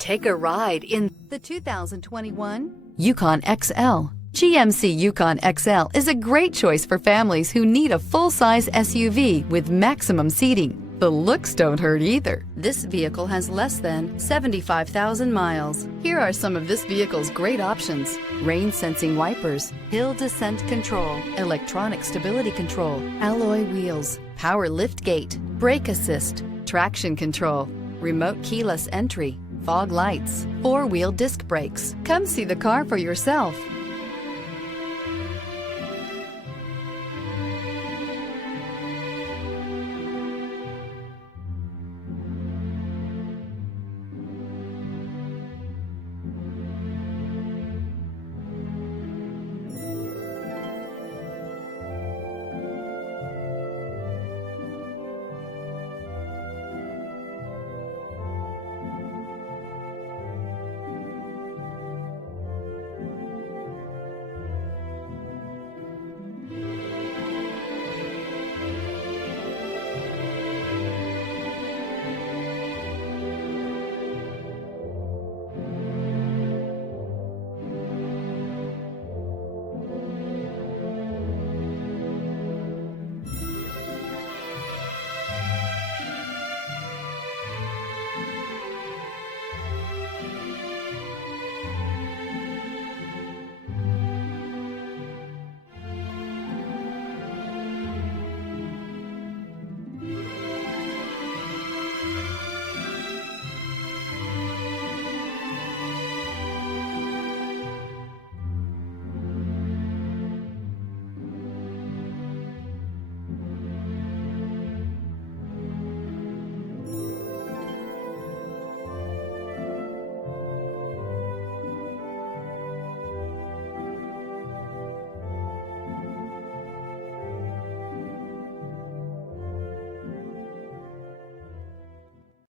Take a ride in the 2021 Yukon XL. GMC Yukon XL is a great choice for families who need a full-size SUV with maximum seating. The looks don't hurt either. This vehicle has less than 75,000 miles. Here are some of this vehicle's great options: rain-sensing wipers, hill descent control, electronic stability control, alloy wheels, power liftgate, brake assist, traction control, remote keyless entry, fog lights, four-wheel disc brakes. Come see the car for yourself.